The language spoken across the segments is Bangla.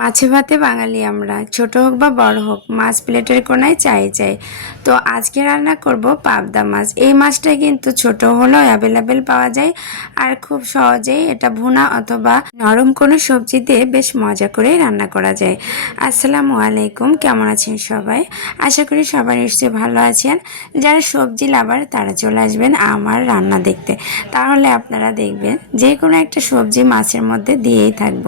মাছে ভাতে বাঙালি আমরা। ছোট হোক বা বড় হোক, মাছ প্লেটের কোনায় চাই চাই। তো আজকে রান্না করব পাবদা মাছ। এই মাছটা কিন্তু ছোট হলেও অ্যাভেলেবেল পাওয়া যায় আর খুব সহজেই এটা ভুনা অথবা নরম কোনো সবজি দিয়ে বেশ মজা করে রান্না করা যায়। আসসালামু আলাইকুম, কেমন আছেন সবাই? আশা করি সবাই নিশ্চয়ই ভালো আছেন। যারা সবজি লাভার, তারা চলে আসবেন আমার রান্না দেখতে। তাহলে আপনারা দেখবেন যে কোনো একটা সবজি মাছের মধ্যে দিয়েই থাকব।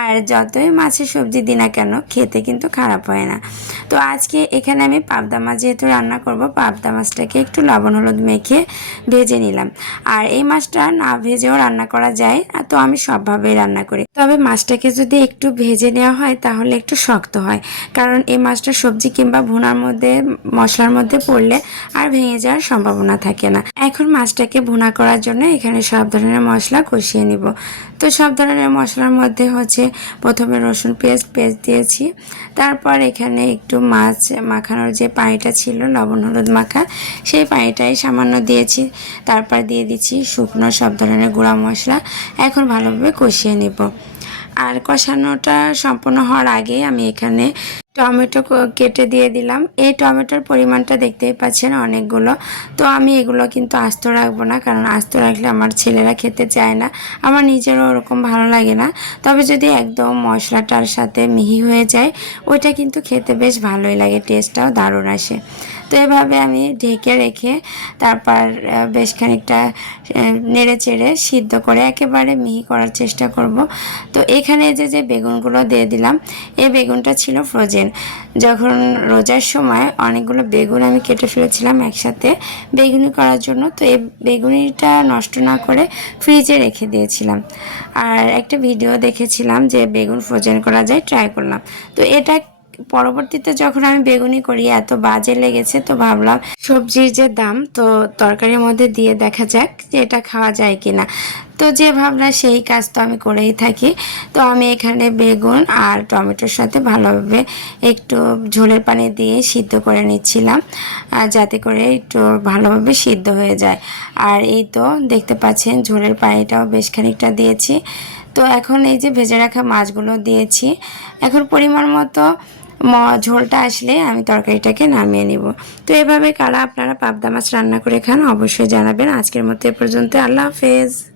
আর যতই মাছের সবজি দিই না কেন, খেতে কিন্তু খারাপ হয় না। তো আজকে এখানে আমি পাবদা মাছ যেহেতু রান্না করব, পাবদা মাছটাকে একটু লবণ হলুদ মেখে ভেজে নিলাম। আর এই মাছটা না ভেজেও রান্না করা যায় তো আমি সবভাবেই রান্না করি। তবে মাছটাকে যদি একটু ভেজে নেওয়া হয়, তাহলে একটু শক্ত হয়। কারণ এই মাছটা সবজি কিংবা ভুনার মধ্যে, মশলার মধ্যে পড়লে আর ভেঙে যাওয়ার সম্ভাবনা থাকে না। এখন মাছটাকে ভুনা করার জন্য এখানে সব ধরনের মশলা কষিয়ে নিব। তো সব ধরনের মশলার মধ্যে হচ্ছে প্রথমে রসুন পেস্ট পেস্ট দিয়েছি। তারপর এখানে একটু মাছ মাখানোর যে পানিটা ছিল, লবণ হলুদ মাখা, সেই পানিটাই সামান্য দিয়েছি। তারপর দিয়ে দিচ্ছি শুকনো সব ধরনের গুঁড়া মশলা। এখন ভালোভাবে কষিয়ে নেব। আর কষানোটা সম্পূর্ণ হওয়ার আগে আমি এখানে টমেটো কেটে দিয়ে দিলাম। এই টমেটোর পরিমাণটা দেখতেই পাচ্ছেন অনেকগুলো। তো আমি এগুলো কিন্তু আস্ত রাখব না, কারণ আস্ত রাখলে আমার ছেলেরা খেতে চায় না। আমার নিজেরও ওরকম ভালো লাগে না। তবে যদি একদম মশলাটার সাথে মিহি হয়ে যায়, ওইটা কিন্তু খেতে বেশ ভালোই লাগে, টেস্টটাও দারুণ আসে। তো এভাবে আমি ঢেকে রেখে তারপর বেশ খানিকটা নেড়ে চেড়ে সিদ্ধ করে একেবারে মিহি করার চেষ্টা করব। তো এখানে যে যে বেগুনগুলো দিয়ে দিলাম, এই বেগুনটা ছিল ফ্রোজেন যখন রোজার সময় অনেকগুলো বেগুন আমি কেটে ফেলেছিলাম একসাথে, বেগুনি করার জন্য, তো এই বেগুনিটা নষ্ট না করে ফ্রিজে রেখে দিয়েছিলাম। আর একটা ভিডিও দেখেছিলাম যে বেগুন ফ্রোজেন করা যায় ট্রাই করলাম। তো এটা পরবর্তীতে যখন আমি বেগুনি করি, এত বাজে লেগেছে তো ভাবলাম সবজির যে দাম, তো তরকারির মধ্যে দিয়ে দেখা যাক যে এটা খাওয়া যায় কিনা। তো যে ভাবনা, সেই কাজ তো আমি করেই থাকি। তো আমি এখানে বেগুন আর টমেটোর সাথে ভালোভাবে একটু ঝোলের পানি দিয়ে সিদ্ধ করে নিচ্ছিলাম, আর যাতে করে একটু ভালোভাবে সিদ্ধ হয়ে যায়। আর এই তো দেখতে পাচ্ছেন, ঝোলের পানিটাও বেশ খানিকটা দিয়েছি। তো এখন এই যে ভেজে রাখা মাছগুলো দিয়েছি, এখন পরিমাণ মতো ঝোলটা আসলে আমি তরকারিটাকে নামিয়ে নিব। তো এভাবে কারা আপনারা পাবদা মাছ রান্না করে খান অবশ্যই জানাবেন। আজকের মতো এ পর্যন্ত। আল্লাহ হাফেজ।